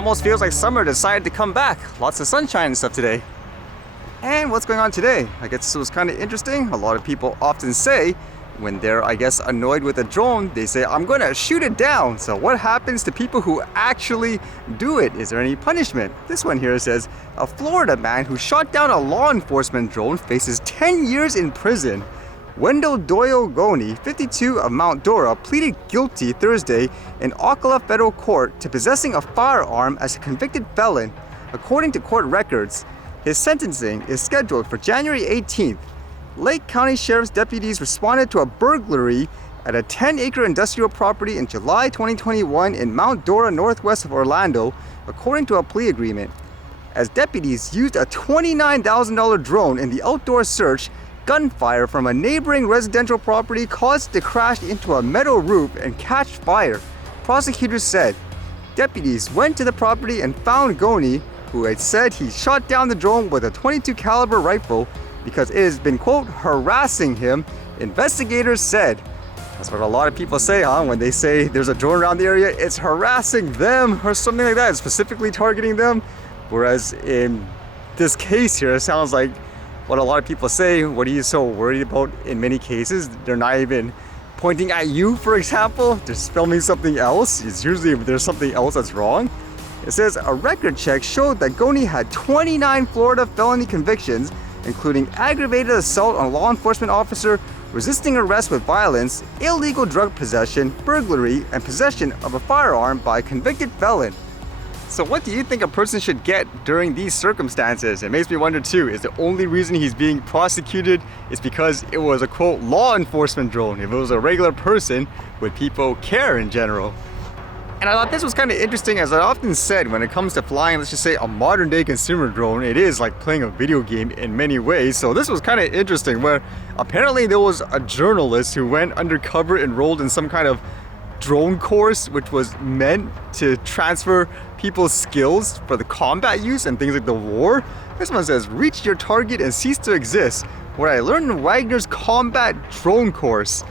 almost feels like summer decided to come back. Lots of sunshine and stuff today. And what's going on today? I guess it was kind of interesting. A lot of people often say when they're, annoyed with a drone, they say, I'm going to shoot it down. So what happens to people who actually do it? Is there any punishment? This one here says, a Florida man who shot down a law enforcement drone faces 10 years in prison. Wendell Doyle Goney, 52 of Mount Dora, pleaded guilty Thursday in Ocala Federal Court to possessing a firearm as a convicted felon. According to court records, his sentencing is scheduled for January 18th. Lake County Sheriff's deputies responded to a burglary at a 10-acre industrial property in July 2021 in Mount Dora, northwest of Orlando, according to a plea agreement. As deputies used a $29,000 drone in the outdoor search, gunfire from a neighboring residential property caused it to crash into a metal roof and catch fire, prosecutors said. Deputies went to the property and found Goney, who had said he shot down the drone with a .22 caliber rifle because it has been, quote, harassing him, investigators said. That's what a lot of people say, when they say there's a drone around the area, it's harassing them or something like that, specifically targeting them. Whereas in this case here, it sounds like what a lot of people say, what are you so worried about in many cases? They're not even pointing at you, for example. They're filming something else. It's usually if there's something else that's wrong. It says a record check showed that Goney had 29 Florida felony convictions, including aggravated assault on a law enforcement officer, resisting arrest with violence, illegal drug possession, burglary, and possession of a firearm by a convicted felon. So what do you think a person should get during these circumstances? It makes me wonder too, is the only reason he's being prosecuted is because it was a, quote, law enforcement drone? If it was a regular person, would people care in general? And I thought this was kind of interesting, as I often said, when it comes to flying, let's just say a modern day consumer drone, it is like playing a video game in many ways. So this was kind of interesting, where apparently there was a journalist who went undercover, enrolled in some kind of drone course, which was meant to transfer people's skills for the combat use and things like the war. This one says, reach your target and cease to exist, what I learned in Wagner's combat drone course.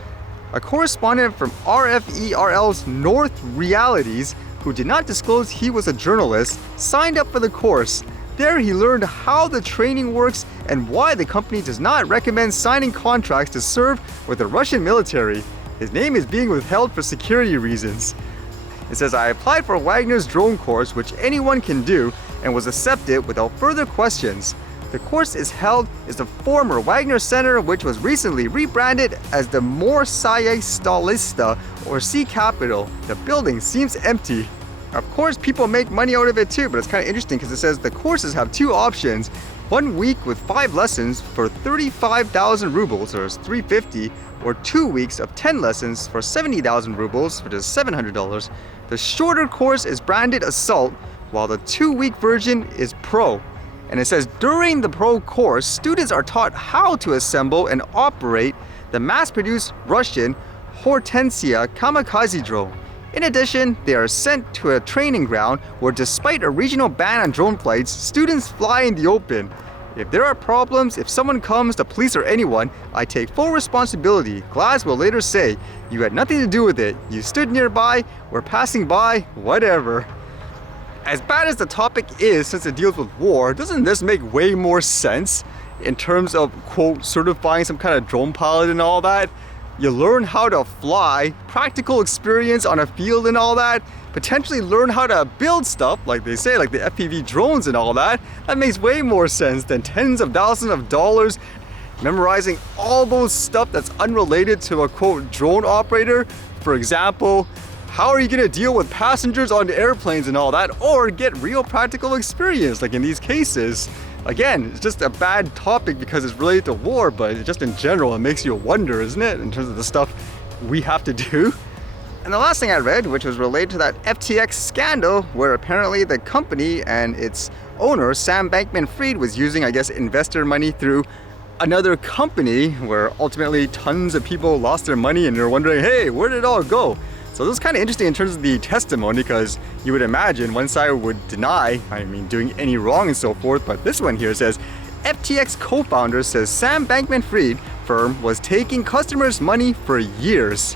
A correspondent from RFERL's North Realities, who did not disclose he was a journalist, signed up for the course. There he learned how the training works and why the company does not recommend signing contracts to serve with the Russian military. His name is being withheld for security reasons. It says, I applied for Wagner's drone course, which anyone can do, and was accepted without further questions. The course is held at the former Wagner Center, which was recently rebranded as the Morsaye Stolista, or Sea Capital. The building seems empty. Of course, people make money out of it too, but it's kind of interesting because it says the courses have two options. 1 week with 5 lessons for 35,000 rubles, or $350, or 2 weeks of 10 lessons for 70,000 rubles, which is $700. The shorter course is branded Assault, while the 2-week version is Pro. And it says during the Pro course, students are taught how to assemble and operate the mass-produced Russian Hortensia kamikaze drone. In addition, they are sent to a training ground where, despite a regional ban on drone flights, students fly in the open. If there are problems, if someone comes, the police or anyone, I take full responsibility. Glass will later say, you had nothing to do with it. You stood nearby, were passing by, whatever. As bad as the topic is, since it deals with war, doesn't this make way more sense in terms of, quote, certifying some kind of drone pilot and all that? You learn how to fly, practical experience on a field and all that, potentially learn how to build stuff, like they say, like the FPV drones and all that. That makes way more sense than tens of thousands of dollars memorizing all those stuff that's unrelated to a, quote, drone operator. For example, how are you going to deal with passengers on airplanes and all that, or get real practical experience like in these cases? Again, it's just a bad topic because it's related to war, but just in general, it makes you wonder, isn't it, in terms of the stuff we have to do? And the last thing I read, which was related to that FTX scandal, where apparently the company and its owner, Sam Bankman-Fried, was using, investor money through another company, where ultimately tons of people lost their money and they're wondering, hey, where did it all go? So this is kind of interesting in terms of the testimony, because you would imagine one side would deny, doing any wrong and so forth, but this one here says, FTX co-founder says Sam Bankman-Fried firm was taking customers' money for years.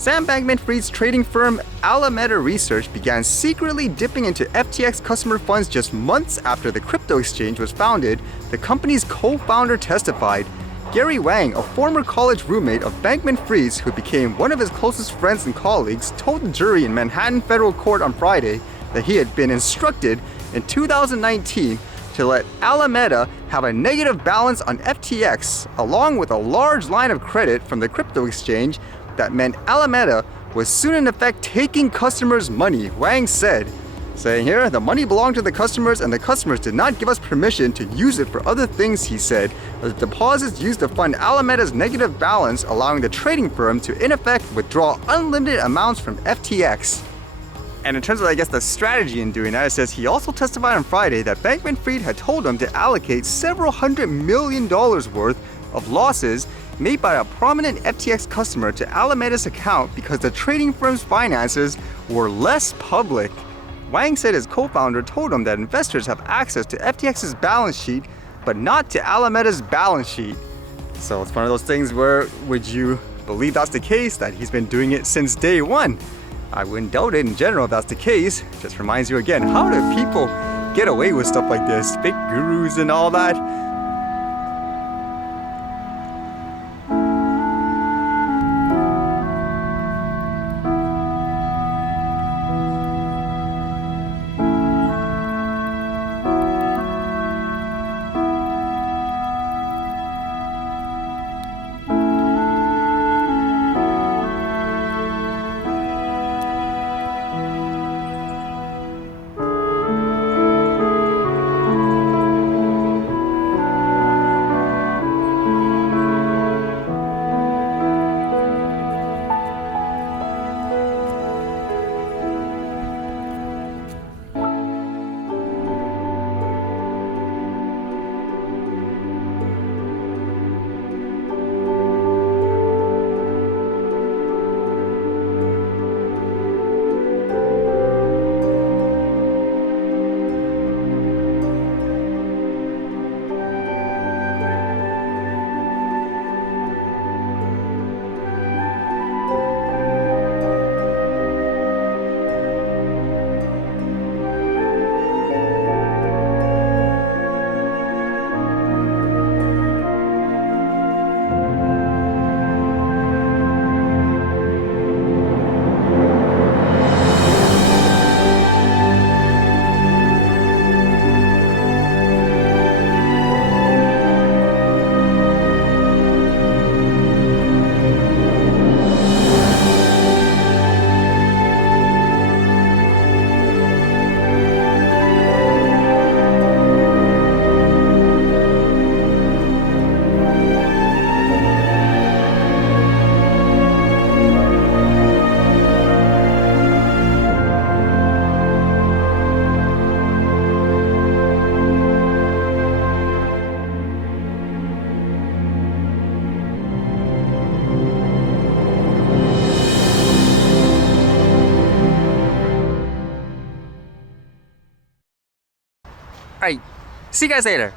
Sam Bankman-Fried's trading firm Alameda Research began secretly dipping into FTX customer funds just months after the crypto exchange was founded, the company's co-founder testified. Gary Wang, a former college roommate of Bankman-Fried's who became one of his closest friends and colleagues, told the jury in Manhattan federal court on Friday that he had been instructed in 2019 to let Alameda have a negative balance on FTX, along with a large line of credit from the crypto exchange that meant Alameda was soon in effect taking customers' money, Wang said. Saying here, the money belonged to the customers and the customers did not give us permission to use it for other things, he said. The deposits used to fund Alameda's negative balance, allowing the trading firm to in effect withdraw unlimited amounts from FTX. And in terms of, the strategy in doing that, it says he also testified on Friday that Bankman-Fried had told him to allocate several $100 million worth of losses made by a prominent FTX customer to Alameda's account because the trading firm's finances were less public. Wang said his co-founder told him that investors have access to FTX's balance sheet, but not to Alameda's balance sheet. So it's one of those things where, would you believe that's the case, that he's been doing it since day one? I wouldn't doubt it in general if that's the case. Just reminds you again, how do people get away with stuff like this? Fake gurus and all that? Alright, see you guys later.